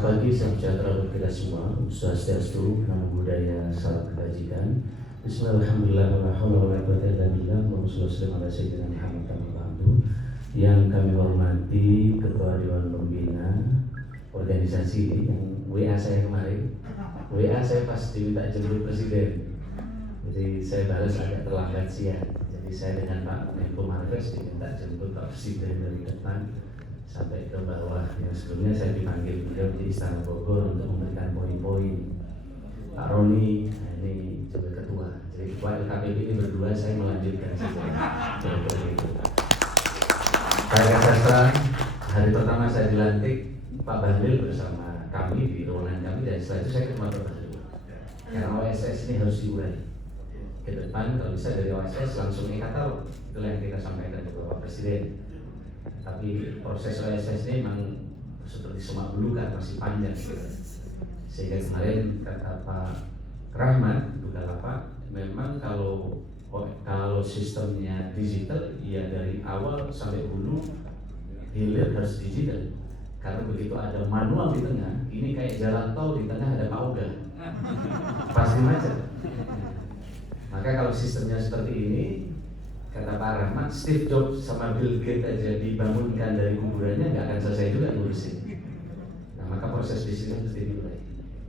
Selamat pagi, salam sejahtera untuk kita semua. Swastiastu, namo buddhaya, salam kebajikan. Bismillahirrahmanirrahim. Wala haula wala quwwata illa billah. Wassalamualaikum warahmatullahi wabarakatuh. Yang kami hormati Ketua Dewan Pembina organisasi ini, yang WA saya kemarin. WA saya pas diminta jemput Presiden. Jadi saya balas agak terlambat siang. Jadi saya dengan Pak Menko Marves diminta jemput Pak Presiden dari depan sampai ke bawah. Yang sebelumnya saya dipanggil beliau di Istana Bogor untuk memberikan poin-poin. Pak Roni, nah ini juga ketua. Jadi ketua LKPB ini berdua, saya melanjutkan saja. Saya sastra, hari pertama saya dilantik, Pak Bahlil bersama kami di ruangan kami, dan setelah itu saya ketemu Pak Bahlil. Karena OSS ini harus diurai. Ke depan kalau bisa dari OSS langsung e-katalog, itulah yang kita sampaikan ke Bapak Presiden. Tapi proses OSS ini memang seperti semak belukar, masih panjang gitu. Sehingga kemarin kata Pak Rahmat Bukalapak, memang kalau sistemnya digital, ya dari awal sampai hulu hilir harus digital. Karena begitu ada manual di tengah, ini kayak jalan tol di tengah ada Pak Oga, pasti macet. Maka kalau sistemnya seperti ini, kata Pak Rahmat, Steve Jobs sama Bill Gates aja dibangunkan dari kuburannya, nggak akan selesai juga ngurusin. Nah, maka proses bisnisnya mesti dimulai.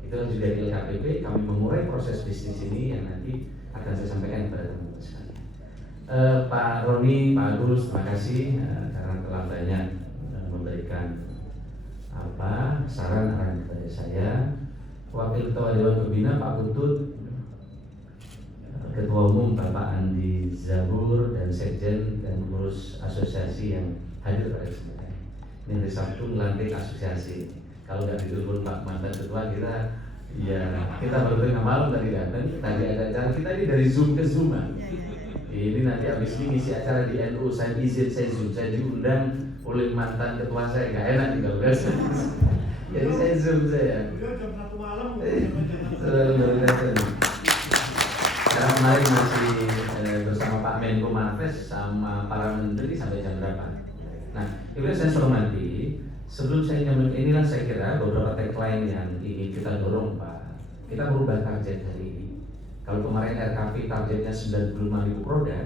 Itulah juga di LKPB, kami mengurai proses bisnis ini yang nanti akan saya sampaikan kepada teman-teman sekalian. Pak Roni, Pak Agus, terima kasih karena telah banyak memberikan saran arahan kepada saya. Wakil Ketua Dewan Pembina Pak Putut, Ketua Umum Bapak Andi Zabur, dan Sekjen dan pengurus asosiasi yang hadir pada kesempatan ini. Hari Sabtu melantik asosiasi. Kalau nggak ditelepon Pak mantan Ketua kita baru tengah malam tadi datang. Tadi ada acara kita ini dari Zoom ke Zoom. Ini nanti habis ini ngisi acara di NU, saya izin saya Zoom. Saya diundang oleh mantan Ketua saya, nggak enak tinggal biasa. Jadi saya Zoom saya. Jam 1 malam. Karena kemarin masih bersama Pak Menko Marves sama para menteri sampai jam berapa. Nah, itu saya hormati. Sebelum saya nyambung, inilah saya kira beberapa tagline yang ingin kita dorong, Pak. Kita merubah target hari ini. Kalau kemarin RKP targetnya 95.000 produk,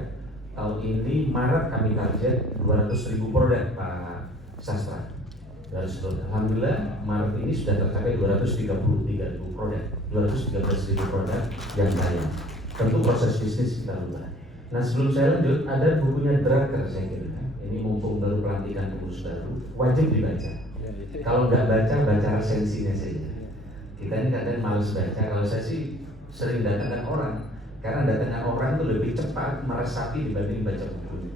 tahun ini Maret kami target 200.000 produk, Pak Sastra. Alhamdulillah Maret ini sudah tercapai 233.000 produk, 213.000 produk yang lain. Tentu proses bisnis kita ubah. Nah, sebelum saya lanjut, ada bukunya Drucker saya kira. Ini mumpung baru pelantikan pengurus baru, wajib dibaca. Kalau nggak baca, baca resensinya saja. Kita ini kadang males baca. Kalau saya sih sering datangkan orang, karena datangkan orang itu lebih cepat meresapi dibanding baca bukunya.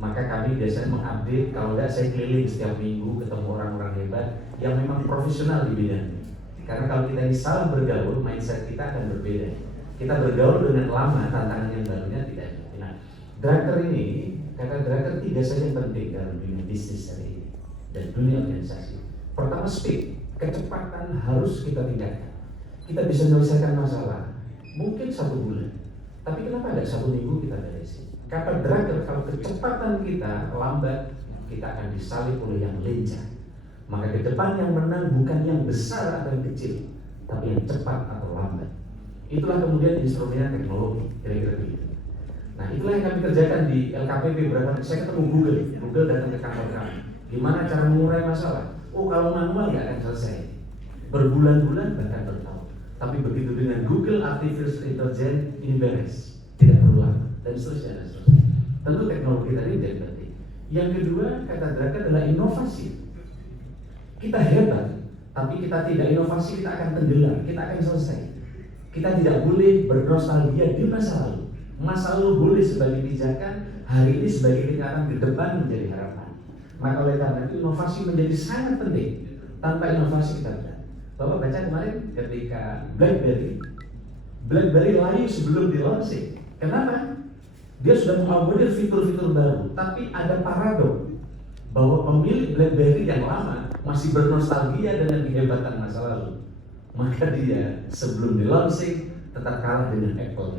Maka kami biasanya mengupdate. Kalau nggak, saya keliling setiap minggu ketemu orang-orang hebat yang memang profesional di bidangnya. Karena kalau kita ini salah bergaul, mindset kita akan berbeda. Kita bergaul dengan lama, tantangan yang barunya tidak ada. Nah, Drucker ini, kata Drucker 3 saja yang penting dalam dunia bisnis hari ini dan dunia organisasi. Pertama, speed, kecepatan harus kita tingkatkan. Kita bisa menyelesaikan masalah mungkin 1 bulan, tapi kenapa ada 1 minggu kita beresin? Kata Drucker, kalau kecepatan kita lambat, kita akan disalib oleh yang lincah. Maka ke depan yang menang bukan yang besar atau yang kecil, tapi yang cepat atau lambat. Itulah kemudian instrumennya teknologi, kira-kira begitu. Nah, itulah yang kami kerjakan di LKPB. Saya ketemu Google datang ke kantor kami. Gimana cara mengurai masalah? Oh, kalau manual nggak akan selesai, berbulan-bulan bahkan bertahun. Tapi begitu dengan Google Artificial Intelligence ini beres, tidak perlu lama, dan seterusnya dan seterusnya. Tentu teknologi tadi menjadi penting. Yang kedua, kata Drucker adalah inovasi. Kita hebat, tapi kita tidak inovasi, kita akan tenggelam, kita akan selesai. Kita tidak boleh bernostalgia di masa lalu. Masa lalu boleh sebagai pijakan, hari ini sebagai tingkatan ke depan menjadi harapan. Maka oleh karena itu inovasi menjadi sangat penting. Tanpa inovasi kita tidak. Bapak baca kemarin ketika BlackBerry layu sebelum di-launching. Kenapa? Dia sudah mengakomodir fitur-fitur baru, tapi ada paradok bahwa pemilik BlackBerry yang lama masih bernostalgia dengan kehebatan masa lalu. Maka dia sebelum di-launching tetap kalah dengan Apple.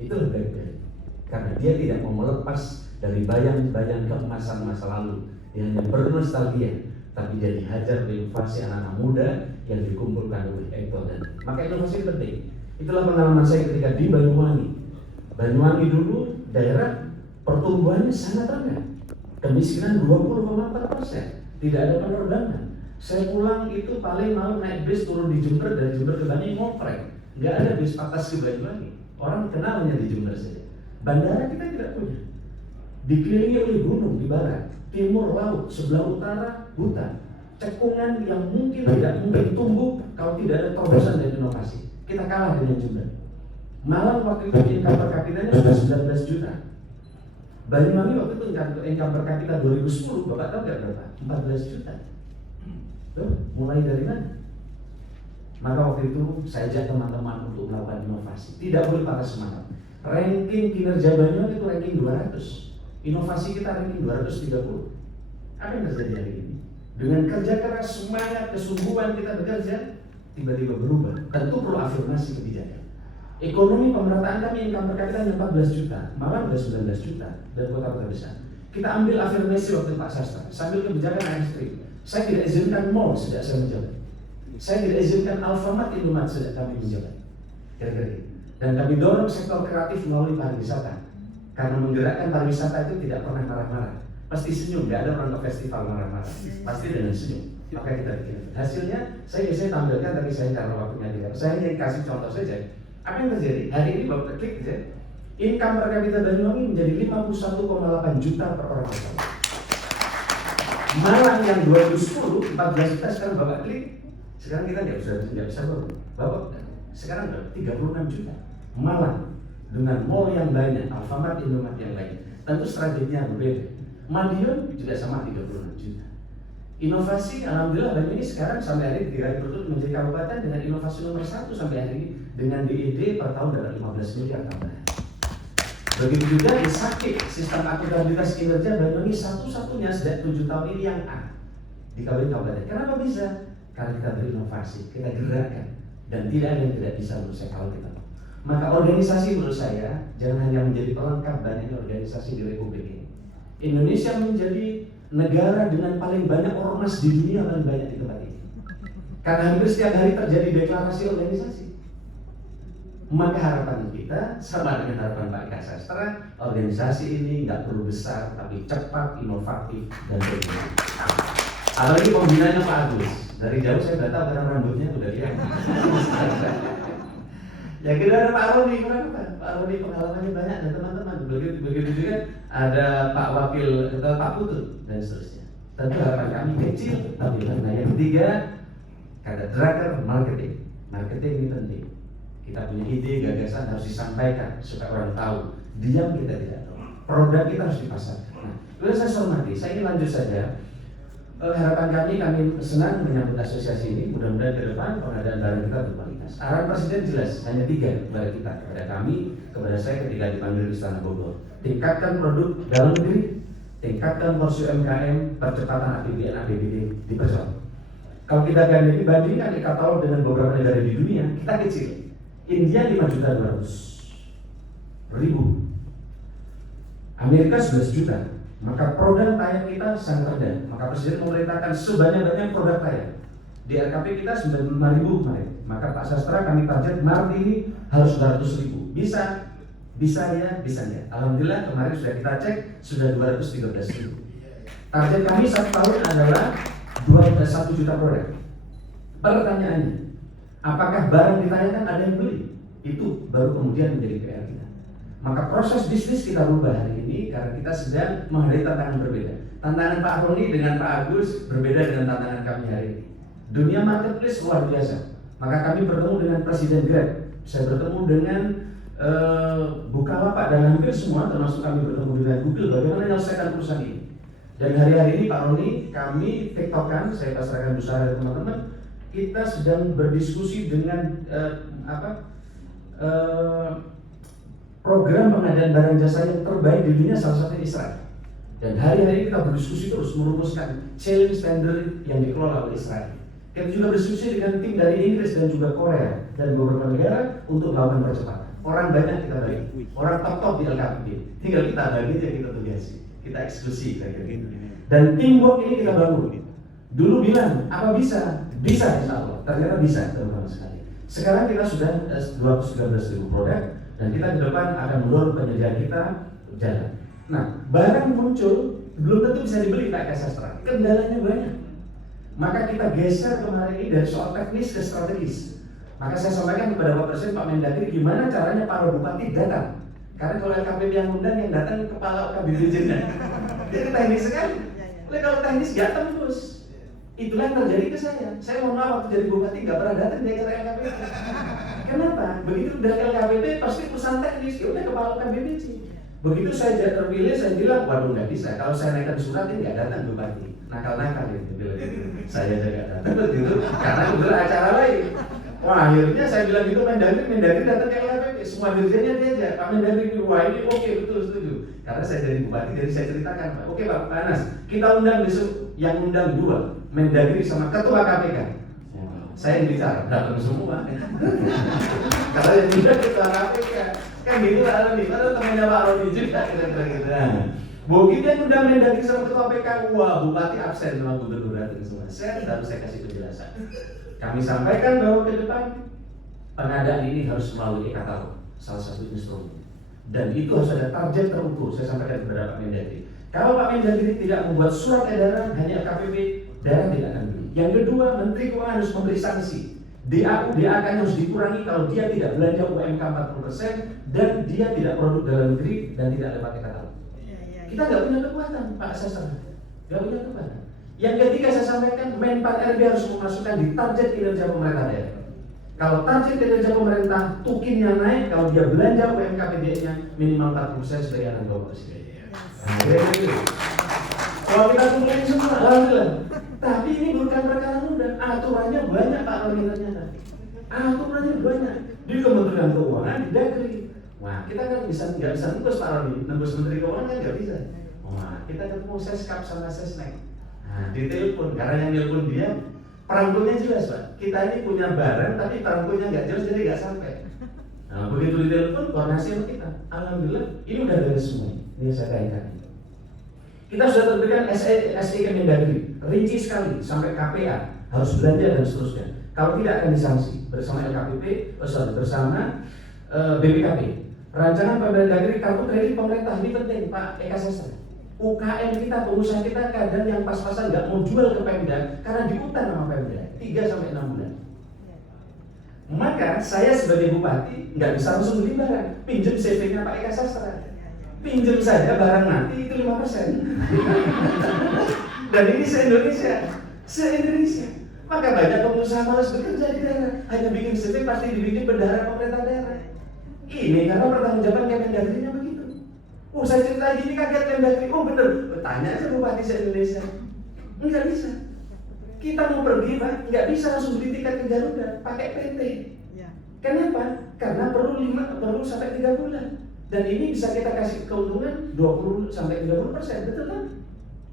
Itulah BlackBerry. Karena dia tidak mau melepas dari bayang-bayang keemasan masa lalu. Dia hanya bernostalgia tapi jadi hajar inovasi anak-anak muda yang dikumpulkan oleh Ekto dan maka inovasi penting. Itulah pengalaman saya ketika di Banyuwangi. Banyuwangi dulu daerah pertumbuhannya sangat rendah, kemiskinan 20,4%, tidak ada penerbangan. Saya pulang itu paling malam naik bis turun di Jember, dari Jember ke Banyuwangi ngoprek, nggak ada bis patas ke Banyuwangi. Orang kenalnya di Jember saja. Bandara kita tidak punya. Dikelilingi oleh gunung di barat, timur laut, sebelah utara hutan, cekungan yang mungkin tidak mungkin tumbuh kalau tidak ada terobosan dan inovasi. Kita kalah dengan Jember. Malang waktu itu income per kapitanya sudah 19 juta. Banyuwangi waktu itu income per kapita 2010, Bapak tahu nggak berapa? 14 juta. Tuh, mulai dari mana? Maka waktu itu saya ajak teman-teman untuk melakukan inovasi. Tidak boleh patah semangat. Ranking kinerja Banyuwangi itu ranking 200. Inovasi kita ranking 230. Apa yang terjadi hari ini? Dengan kerja keras, semangat, kesungguhan kita bekerja, tiba-tiba berubah. Tentu perlu afirmasi kebijakan. Ekonomi pemerataan kami income per kapita hanya 14 juta, malah sudah 19 juta dan kota-kota besar. Kita ambil afirmasi waktu Pak Sastra, sambil kebijakan ekstrim. Saya tidak izinkan mall sejak saya menjabat. Saya tidak izinkan Alfamart Indomaret sejak kami menjabat. Kira-kira gitu. Dan kami dorong sektor kreatif melalui pariwisata. Karena menggerakkan pariwisata itu tidak pernah marah-marah. Pasti senyum, tidak ada orang ke festival marah-marah. Pasti dengan senyum. Maka kita bikin. Hasilnya saya biasanya tampilkan, tapi saya karena waktunya tidak. Saya hanya kasih contoh saja. Apa yang terjadi? Hari ini Bapak klik saja. Income per kapita Banyuwangi menjadi 51,8 juta per orang. Malang yang 2010 14 juta, sekarang Bapak klik. Sekarang kita nggak bisa Bapak sekarang 36 juta. Malang dengan mall yang banyak, Alfamart Indomaret yang banyak. Tentu strateginya berbeda. Madiun juga sama 36 juta. Inovasi, alhamdulillah Banyuwangi sekarang sampai hari ini berturut menjadi kabupaten dengan inovasi nomor 1 sampai hari ini dengan DED per tahun dapat 15 miliar tambahan. Begitu juga di Sakit, sistem akuntabilitas kinerja Banyuwangi satu-satunya sejak 7 tahun ini yang A di kabupaten. Kenapa bisa? Karena kita berinovasi, kita gerakkan, dan tidak ada yang tidak bisa menurut saya kalau kita. Maka organisasi menurut saya jangan hanya menjadi pelengkap banyaknya organisasi di Republik ini. Indonesia menjadi negara dengan paling banyak ormas di dunia, paling banyak di tempat ini. Karena hampir setiap hari terjadi deklarasi organisasi. Maka harapan kita sama dengan harapan Pak Eka Sastra, organisasi ini nggak perlu besar, tapi cepat, inovatif, dan berguna. Apalagi pembinanya Pak Agus. Dari jauh saya udah tahu karena rambutnya udah lihat. Ya kita ada Pak Roni, kenapa? Pak Roni pengalamannya banyak dan teman-teman. Begitu juga ada Pak Wakil, Pak Putut dan seterusnya. Tentu harapan kami kecil, tapi karena yang ketiga kata driver marketing. Marketing ini penting. Kita punya ide, gagasan harus disampaikan supaya orang tahu. Diam kita tidak tahu. Produk kita harus dipasarkan. Nah, sudah saya hormati. Saya ingin lanjut saja. Harapan kami senang menyambut asosiasi ini. Mudah-mudahan ke depan pengadaan barang kita berkualitas. Arahan Presiden jelas, hanya 3 kepada kita, kepada kami, kepada saya ketika dipanggil di Istana Bogor. Tingkatkan produk dalam negeri, tingkatkan porsi UMKM, percepatan APBD dipercepat. Kalau kita bandingkan di katalog dengan beberapa negara di dunia, kita kecil. India 5.200.000, Amerika 11 juta. Maka produk tayang kita sangat rendah. Maka Presiden memerintahkan sebanyak-banyak produk tayang. Di RKP kita 95.000 kemarin. Maka Pak Sastra kami target Maret ini harus 200.000. Bisa ya, bisa ya. Alhamdulillah kemarin sudah kita cek sudah 213.000. Target kami 1 tahun adalah 1 juta produk. Pertanyaannya, apakah barang ditayangkan ada yang beli? Itu baru kemudian menjadi PR kita. Maka proses bisnis kita rubah hari ini karena kita sedang menghadapi tantangan berbeda. Tantangan Pak Roni dengan Pak Agus berbeda dengan tantangan kami hari ini. Dunia marketplace luar biasa. Maka kami bertemu dengan Presiden Grab. Saya bertemu dengan Bukalapak dan hampir semua, termasuk kami bertemu dengan Google. Bagaimana menyelesaikan perusahaan ini? Dan hari-hari ini Pak Roni, kami tiktokan, saya pasrahkan besar teman-teman. Kita sedang berdiskusi dengan program pengadaan barang jasa yang terbaik di dunia, salah satunya Israel. Dan hari-hari kita berdiskusi terus merumuskan challenge standard yang dikelola oleh Israel. Kita juga berdiskusi dengan tim dari Inggris dan juga Korea dan beberapa negara untuk melakukan percepatan. Orang banyak kita bagi, orang top di LKPD. Tinggal kita bagi aja, kita tugasi, kita eksklusi kayak gitu. Dan teamwork ini kita bangun. Dulu bilang, apa bisa? Bisa insya Allah. Ternyata bisa, teman-teman sekali. Sekarang kita sudah 219.000 produk dan kita ke depan akan mendorong penyediaan kita jalan. Nah, barang muncul belum tentu bisa dibeli Pak Eka Sastra. Kendalanya banyak. Maka kita geser kemarin ini dari soal teknis ke strategis. Maka saya sampaikan kepada Bapak Presiden, Pak Mendagri, gimana caranya para bupati datang. Karena kalau LKPP yang undang, yang datang kepala OKBD-nya. Jadi teknis sekali. Oleh kalau teknis gak tembus. Itulah yang terjadi ke saya. Saya mohon maaf waktu jadi bupati gak pernah datang di acara LKPP. Kenapa? Begitu dari LKPP pasti pesan teknis, ya udah kepala OKBD. Begitu saya terpilih, saya bilang, waduh nggak bisa. Kalau saya naikkan surat ini nggak datang bupati. Nakal-nakal itu bilang gitu. Saya jaga datang begitu karena kebetulan acara lain. Wah akhirnya saya bilang gitu, Mendagri datang ke LKPP. Semua dirjennya dia aja. Pak Mendagri, wah ini oke, betul setuju. Karena saya jadi bupati, jadi saya ceritakan, Pak. Oke Pak Anas, kita undang besok yang undang 2, Mendagri sama Ketua KPK. Saya yang bicara, datang semua. Karena yang bilang Ketua KPK. Kan gitu lah Roni, padahal temannya Pak Roni juga kira-kira. Begitu yang udah Mendagri sama Ketua PK, wah bupati absen sama gubernur datang semua. Saya kasih penjelasan. Kami sampaikan bahwa ke depan pengadaan ini harus melalui e-katalog, salah satu instrumen. Dan itu harus ada target terukur. Saya sampaikan kepada Pak Mendagri. Kalau Pak Mendagri tidak membuat surat edaran, hanya LKPP, daerah tidak akan beli. Yang kedua, Menteri Keuangan harus memberi sanksi. DAU, DAK harus dikurangi kalau dia tidak belanja UMK 40% dan dia tidak produk dalam negeri dan tidak lewat e-katalog. Kita nggak punya kekuatan, Pak Sastra. Nggak punya kekuatan. Yang ketiga saya sampaikan, Menpan RB harus memasukkan di target kinerja pemerintah daerah. Kalau target kinerja pemerintah tukinnya naik, kalau dia belanja UMK PDN-nya minimal 40% sebagai anak Bapak Presiden. Nah, kalau kita kumpulin semua, alhamdulillah. Tapi ini bukan perkara mudah. Aturannya banyak Pak Roni ternyata. Aturannya banyak di Kementerian Keuangan, di Dagri. Wah, kita kan nggak bisa nembus Pak Roni, nembus Menteri Keuangan kan nggak bisa. Wah, kita ketemu Seskap sama Sesnek. Nah, ditelepon karena yang telepon dia perangkonya jelas Pak. Kita ini punya barang tapi perangkonya nggak jelas jadi nggak sampai. Nah, begitu ditelepon koordinasi sama kita. Alhamdulillah, ini udah beres semua. Ini saya kaitkan. Kita sudah terbitkan SE Kemendagri, rinci sekali sampai KPA harus belanja dan seterusnya. Kalau tidak akan disanksi bersama LKPP, bersama BPKP. Rancangan Permendagri kartu kredit pemerintah ini penting Pak Eka Sastra. UKM kita, pengusaha kita kadang yang pas-pasan nggak mau jual ke Pemda karena diutang sama Pemda 3 sampai 6 bulan. Maka saya sebagai bupati nggak bisa langsung beli barang, pinjam CV-nya Pak Eka Sastra. Pinjam saja barang nanti itu 5%. Dan ini se-Indonesia. Maka banyak pengusaha malas bekerja di daerah, hanya bikin CV pasti dibikin bendahara pemerintah daerah. Ini karena pertanggungjawaban Kemendagri-nya begitu. Oh saya cerita gini kaget Kemendagri, oh bener, tanya aja bupati se-Indonesia. Enggak bisa. Kita mau pergi Pak, nggak bisa langsung beli tiket ke Garuda, pakai PT. Kenapa? Karena perlu sampai 3 bulan. Dan ini bisa kita kasih keuntungan 20 sampai 30%, betul kan?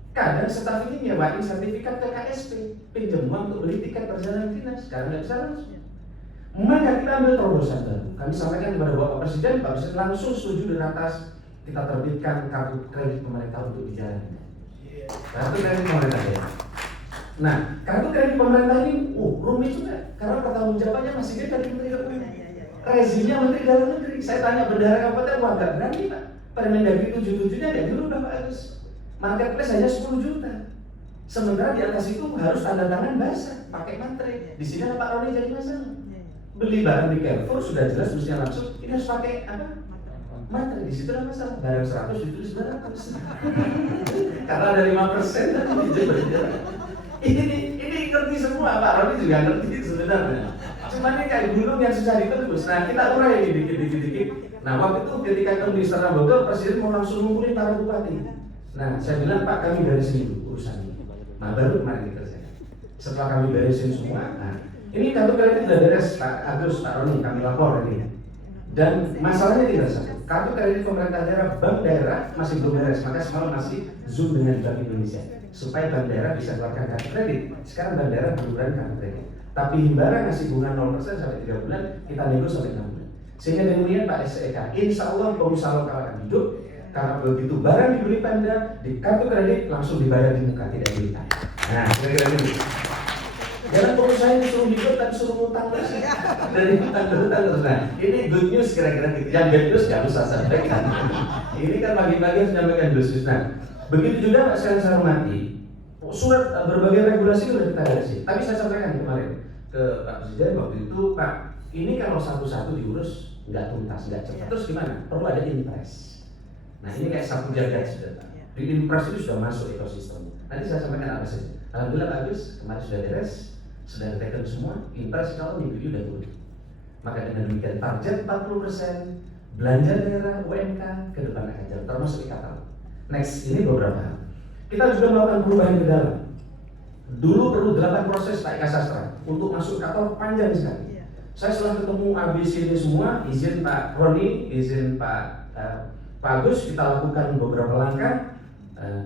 Kadang staf ini nyewain sertifikat ke KSP, pinjam uang untuk beli tiket perjalanan dinas, sekarang nggak bisa langsung. Maka kita ambil terobosan baru. Kami sampaikan kepada Bapak Presiden, Pak Presiden langsung setuju di atas kita terbitkan kartu kredit pemerintah untuk dijalankan. Kartu kredit pemerintah ya. Nah, kartu kredit pemerintah ini, rumit juga, karena pertanggungjawabannya masih beda dari Menteri Keuangan. Rezimnya Menteri Dalam Negeri. Saya tanya bendahara kabupaten, wah gak berani Pak. Permendagri 77-nya gak dirubah Pak Agus. Marketplace hanya 10 juta. Sementara di atas itu harus tanda tangan basah, pakai materai. Di sini Pak Roni jadi masalah. Beli barang di Carrefour sudah jelas mestinya langsung, ini harus pakai apa? Materai. Di situ lah masalah. Barang 100 ditulis 200. Karena ada 5% dan ini ngerti semua, Pak Roni juga ngerti sebenarnya. Cuma ini kayak gunung yang susah ditembus. Nah kita urai dikit. Nah waktu itu ketika ke Istana Bogor, Presiden mau langsung ngumpulin para bupati. Nah saya bilang Pak kami dari sini dulu urusan ini. Nah baru kemarin kita selesai. Setelah kami beresin semua, nah ini kartu kredit sudah beres Pak Agus, Pak Roni kami lapor ini. Dan masalahnya tidak satu. Kartu kredit pemerintah daerah, bank daerah masih belum beres. Maka semalam masih zoom dengan Bank Indonesia supaya bank daerah bisa keluarkan kartu kredit. Sekarang bank daerah belum berani kartu kredit. Tapi Himbara ngasih bunga 0% sampai 3 bulan, kita nego sampai 6 bulan. Sehingga kemudian Pak SEK, insya Allah pengusaha lokal akan hidup. Karena begitu barang dibeli Pemda, di kartu kredit langsung dibayar di muka, tidak dihutang. Nah Nah, kira-kira gitu. Jangan pengusaha ini suruh hidup tapi suruh ngutang terus. Dari hutang ke hutang terus. Nah, ini good news kira-kira gitu. Yang bad news nggak usah sampaikan. Ini kan pagi-pagi harus menyampaikan good news. Nah, begitu juga Pak saya hormati. Surat berbagai regulasi sudah kita revisi. Tapi saya sampaikan kemarin ke Pak Presiden waktu itu, Pak, ini kalau satu-satu diurus nggak tuntas, nggak cepat. Terus gimana? Perlu ada impres. Nah, ini kayak sapu jagat sudah, Pak. Di impres itu sudah masuk ekosistem. Nanti saya sampaikan apa saja. Alhamdulillah bagus, kemarin sudah beres, sudah diteken semua. Impres kalau minggu ini sudah turun. Maka dengan demikian target 40% belanja daerah UMK ke depan akan jalan, termasuk IKTAL. Next, ini beberapa hal. Kita juga melakukan perubahan ke dalam. Dulu perlu 8 proses Pak Eka Sastra untuk masuk IKTAL panjang sekali. Saya setelah ketemu ABC ini semua, izin Pak Roni, izin Pak Agus, kita lakukan beberapa langkah.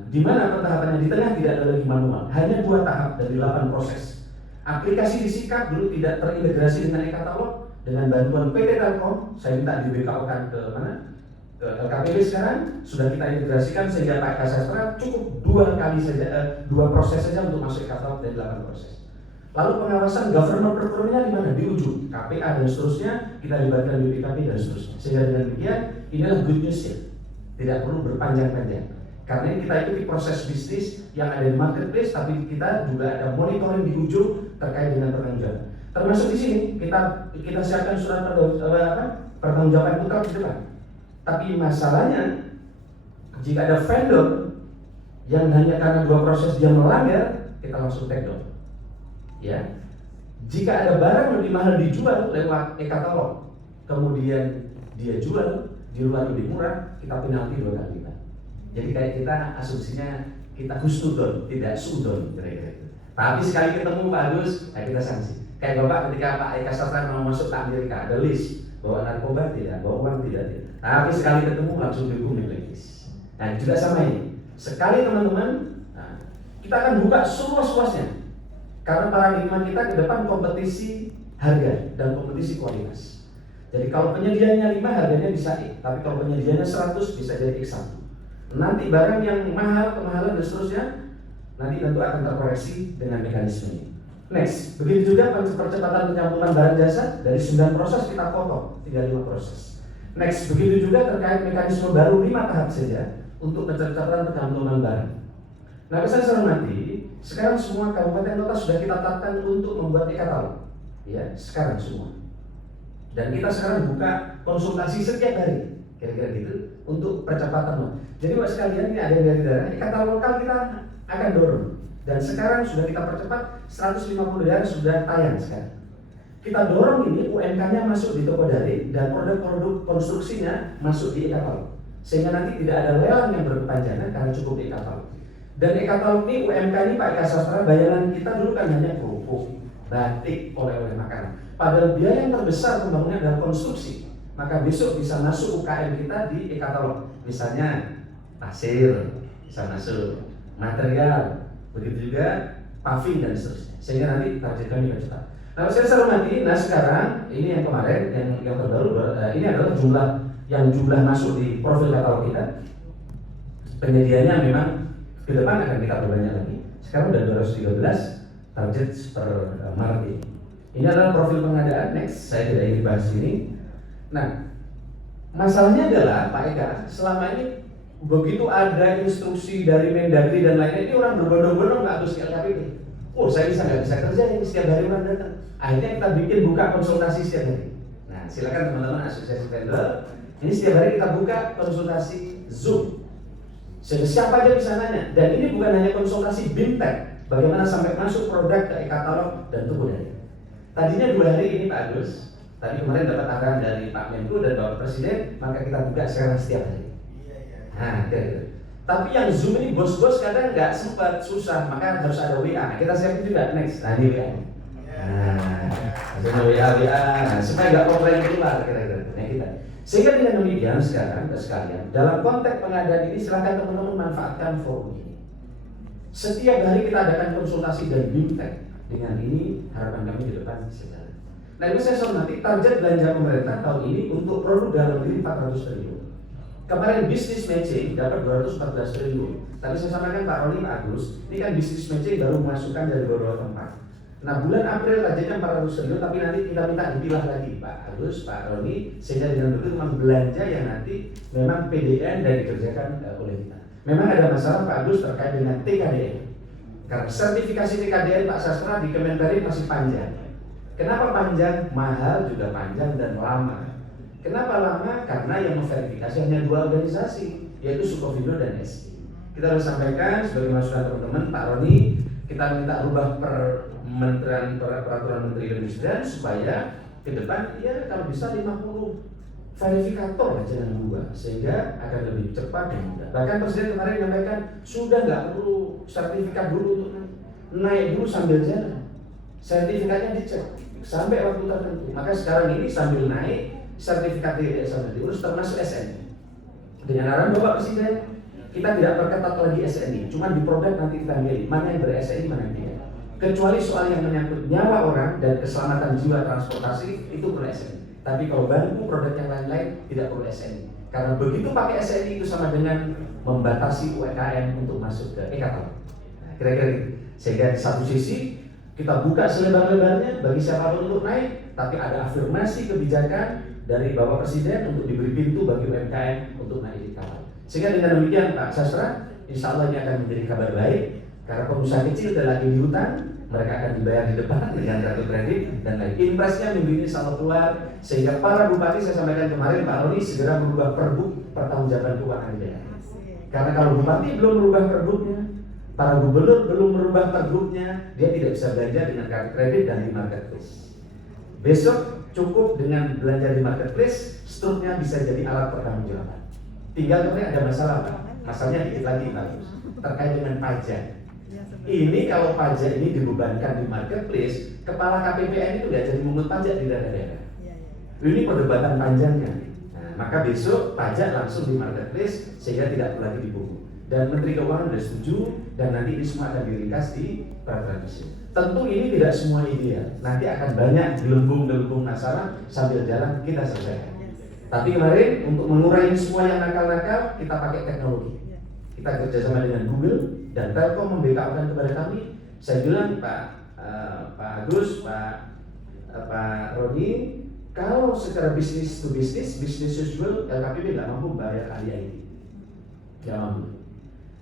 Di mana pentahapannya di tengah tidak ada lagi manual, hanya 2 tahap dari 8 proses. Aplikasi disikap dulu tidak terintegrasi dengan e-katalog. Dengan bantuan PT Telkom, saya minta di BKO-kan ke mana? Ke LKPB sekarang sudah kita integrasikan sehingga Pak Eka Sastra cukup 2 kali saja, 2 proses saja untuk masuk e-katalog dari 8 proses. Lalu pengawasan government procurement-nya di mana? Di ujung, KPA dan seterusnya, kita libatkan BPKP dan seterusnya. Sehingga dengan demikian, inilah good news ya. Tidak perlu berpanjang-panjang. Karena kita ikuti proses bisnis yang ada di marketplace, tapi kita juga ada monitoring di ujung terkait dengan pertanggungjawaban. Termasuk di sini kita siapkan surat pertanggungjawaban putra di depan. Tapi masalahnya, jika ada vendor yang hanya karena 2 proses dia melanggar, kita langsung take down. Ya, jika ada barang lebih mahal dijual lewat e-katalog, kemudian dia jual di luar lebih murah, kita penalti 2 kali lipat. Jadi kayak kita asumsinya kita husnudon, tidak sudon kira-kira itu. Tapi sekali ketemu Pak Agus, kita sanksi. Kayak Bapak ketika Pak Eka Sastra mau masuk ke Amerika, ada list bawa narkoba tidak, bawa uang tidak. Tapi sekali ketemu langsung dihukum legis. Nah juga sama ini. Sekali teman-teman, kita akan buka seluas-luasnya. Karena paradigma kita ke depan kompetisi harga dan kompetisi kualitas. Jadi kalau penyediaannya 5 harganya bisa E, tapi kalau penyediaannya 100 bisa jadi X1. Nanti barang yang mahal, kemahalan dan seterusnya nanti tentu akan terkoreksi dengan mekanisme ini. Next, begitu juga percepatan penyambutan barang jasa dari 9 proses kita potong 35 proses. Next, begitu juga terkait mekanisme baru 5 tahap saja untuk percepatan pencantuman barang. Nah, saya hormati, sekarang semua kabupaten kota sudah kita tetapkan untuk membuat e-katalog. Ya, sekarang semua. Dan kita sekarang buka konsultasi setiap hari, kira-kira gitu, untuk percepatan. Jadi buat sekalian ini ada yang dari daerah, e-katalog lokal kita akan dorong. Dan sekarang sudah kita percepat, 150 daerah sudah tayang sekarang. Kita dorong ini UMK-nya masuk di toko daring dan produk-produk konstruksinya masuk di e-katalog. Sehingga nanti tidak ada lelang yang berkepanjangan karena cukup di e-katalog. Dan e-katalog ini UMK ini Pak Eka Sastra, bayangan kita dulu kan hanya kerupuk, batik, oleh-oleh makanan. Padahal biaya yang terbesar pembangunan adalah konstruksi. Maka besok bisa masuk UKM kita di e-katalog. Misalnya pasir bisa masuk, material, begitu juga paving dan seterusnya. Sehingga nanti target kami akan cepat. Nah, saya hormati. Nah sekarang ini yang kemarin, yang terbaru, ini adalah jumlah masuk di profil katalog kita. Penyediaannya memang ke depan akan kita perbanyak lagi. Sekarang udah 213 target per Maret ini. Ini adalah profil pengadaan. Next, saya tidak ingin bahas ini. Nah, masalahnya adalah Pak Eka, selama ini begitu ada instruksi dari Mendagri dan lainnya, ini orang berbondong-bondong nggak harus ke LKPP. Oh, saya nggak bisa kerja ini, setiap hari orang datang. Akhirnya kita bikin buka konsultasi setiap hari. Nah, silakan teman-teman asosiasi vendor. Ini setiap hari kita buka konsultasi Zoom. Sehingga siapa aja bisa nanya. Dan ini bukan hanya konsultasi BIMTEK, bagaimana sampai masuk produk ke e-katalog dan toko daring. Tadinya 2 hari ini Pak Agus. Tadi kemarin dapat arahan dari Pak Menko dan Bapak Presiden, maka kita buka sekarang setiap hari. Nah, gitu. Tapi yang Zoom ini bos-bos kadang nggak sempat, susah, maka harus ada WA. Kita siapin juga next. Nah, ini WA. Nah, WA, supaya nggak komplain keluar kira-kira. Nah, kita. Sehingga dengan demikian sekarang sekalian, dalam konteks pengadaan ini silakan teman-teman manfaatkan forum ini. Setiap hari kita adakan konsultasi dan BIMTEK. Dengan ini harapan kami ke depan bisa jalan. Nah, ini saya hormati target belanja pemerintah tahun ini untuk produk dalam negeri 400 triliun. Kemarin bisnis matching dapat 214 triliun. Tadi saya sampaikan Pak Roni, Pak Agus, ini kan bisnis matching baru memasukkan dari beberapa tempat. Nah bulan April targetnya 400 triliun, tapi nanti kita minta dipilah lagi Pak Agus, Pak Roni, sehingga dengan begitu memang belanja yang nanti memang PDN dan dikerjakan oleh kita. Memang ada masalah Pak Agus terkait dengan TKDN. Karena sertifikasi TKDN Pak Sastra di Kemenperin masih panjang. Kenapa panjang? Mahal, juga panjang dan lama. Kenapa lama? Karena yang memverifikasi hanya dua organisasi, yaitu Sukovindo dan SI. Kita harus sampaikan sebagai masukan teman-teman, Pak Roni, kita minta rubah peraturan Menteri Perindustrian supaya ke depan ya kalau bisa 50 verifikator lah, jangan berubah, sehingga akan lebih cepat dan mudah. Bahkan Presiden kemarin menyampaikan sudah nggak perlu sertifikat dulu untuk naik dulu sambil jalan, sertifikatnya dicek sampai waktu tertentu. Maka sekarang ini sambil naik sertifikat sambil diurus termasuk SNI. Dengan arahan Bapak Presiden, kita tidak perketat lagi SNI, cuma di produk nanti kita milih mana yang ber-SNI, mana yang tidak. Kecuali soal yang menyangkut nyawa orang dan keselamatan jiwa transportasi itu perlu SNI. Tapi kalau bangku produk yang lain-lain tidak perlu SNI. Karena begitu pakai SNI itu sama dengan membatasi UMKM untuk masuk ke e-katalog. Nah, kira-kira gitu. Sehingga di satu sisi kita buka selebar-lebarnya bagi siapapun untuk naik, tapi ada afirmasi kebijakan dari Bapak Presiden untuk diberi pintu bagi UMKM untuk naik di kapal. Sehingga dengan demikian Pak Sastra, insya Allah ini akan menjadi kabar baik. Karena pengusaha kecil dan lagi di hutan, mereka akan dibayar di depan dengan kartu kredit dan lain. Impresnya minggu ini insya Allah keluar, sehingga para bupati, saya sampaikan kemarin Pak Roni, segera merubah perbuk pertanggungjawaban keuangan daerah. Karena kalau bupati belum merubah perbuknya, para gubernur belum merubah perbuknya, dia tidak bisa belanja dengan kartu kredit dan di marketplace. Besok cukup dengan belanja di marketplace, struknya bisa jadi alat pertanggungjawaban. Tinggal kemudian ada masalah Pak, masalahnya dikit lagi Pak, terkait dengan pajak. Ini kalau pajak ini dibebankan di marketplace, kepala KPPN itu nggak jadi mengut pajak di daerah-daerah. Ini perdebatan panjangnya. Nah, maka besok pajak langsung di marketplace sehingga tidak perlu lagi dipungut. Dan Menteri Keuangan sudah setuju dan nanti ini semua akan diringkas di peraturan presiden. Tentu ini tidak semua ideal. Nanti akan banyak gelembung-gelembung masalah sambil jalan kita selesaikan. Tapi kemarin untuk mengurangi semua yang nakal-nakal kita pakai teknologi. Kita kerjasama dengan Google dan Telkom membackup kepada kami. Saya bilang Pak Agus, Pak Roni, kalau secara bisnis to bisnis, business usual, LKPP nggak mampu bayar ahli IT, nggak mampu.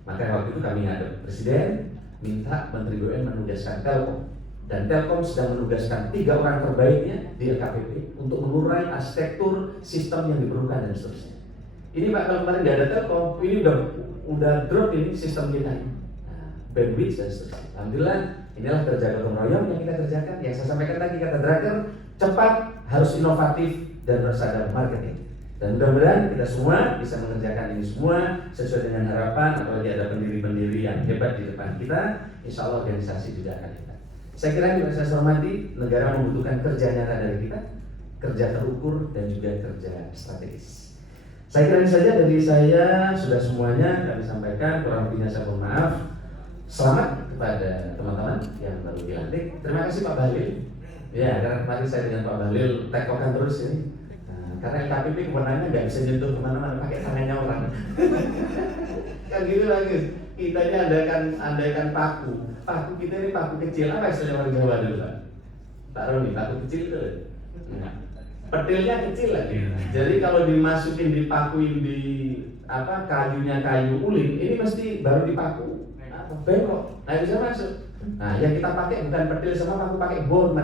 Maka waktu itu kami ngadep Presiden, minta Menteri BUMN menugaskan Telkom, dan Telkom sedang menugaskan 3 orang terbaiknya di LKPP untuk mengurai arsitektur sistem yang diperlukan dan seterusnya. Ini Pak, kalau kemarin nggak ada Telkom, ini udah drop ini sistem kita ini, bandwidth dan seterusnya. Alhamdulillah, inilah kerja gotong royong yang kita kerjakan. Yang saya sampaikan tadi kata Draker, cepat, harus inovatif dan harus ada marketing. Dan mudah-mudahan kita semua bisa mengerjakan ini semua sesuai dengan harapan. Apalagi ada pendiri-pendiri yang hebat di depan kita, insya Allah organisasi juga akan hebat. Saya kira juga saya hormati, negara membutuhkan kerja nyata dari kita, kerja terukur dan juga kerja strategis. Saya kira ini saja dari saya, sudah semuanya kami sampaikan. Kurang lebihnya saya mohon maaf. Selamat kepada teman-teman yang baru dilantik. Terima kasih Pak Bahlil. Ya, karena kemarin saya dengan Pak Bahlil tekokan terus ini. Karena LKPP kewenangannya nggak bisa nyentuh kemana-mana, pakai tangannya orang. Kan gitu lagi. Kita ini andaikan paku kita ini paku kecil, apa istilah orang Jawa dulu Pak Roni, paku kecil itu. Nah, petilnya kecil lagi. Jadi kalau dimasukin dipakuin di kayunya kayu ulin, ini mesti baru dipaku belok, nah bisa masuk. Nah yang kita pakai bukan petil sama paku, pakai bor,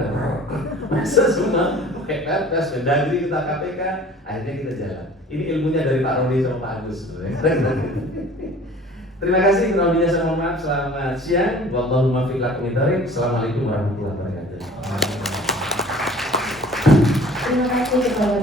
masa semua pakai kertas, mendagri kita KPK, akhirnya kita jalan. Ini ilmunya dari Pak Roni sama Pak Agus. Terima kasih, kurang lebihnya saya mohon maaf. Selamat siang. Wallahu muwaffiq lakum bishawab. Assalamualaikum warahmatullahi wabarakatuh. Terima kasih kepada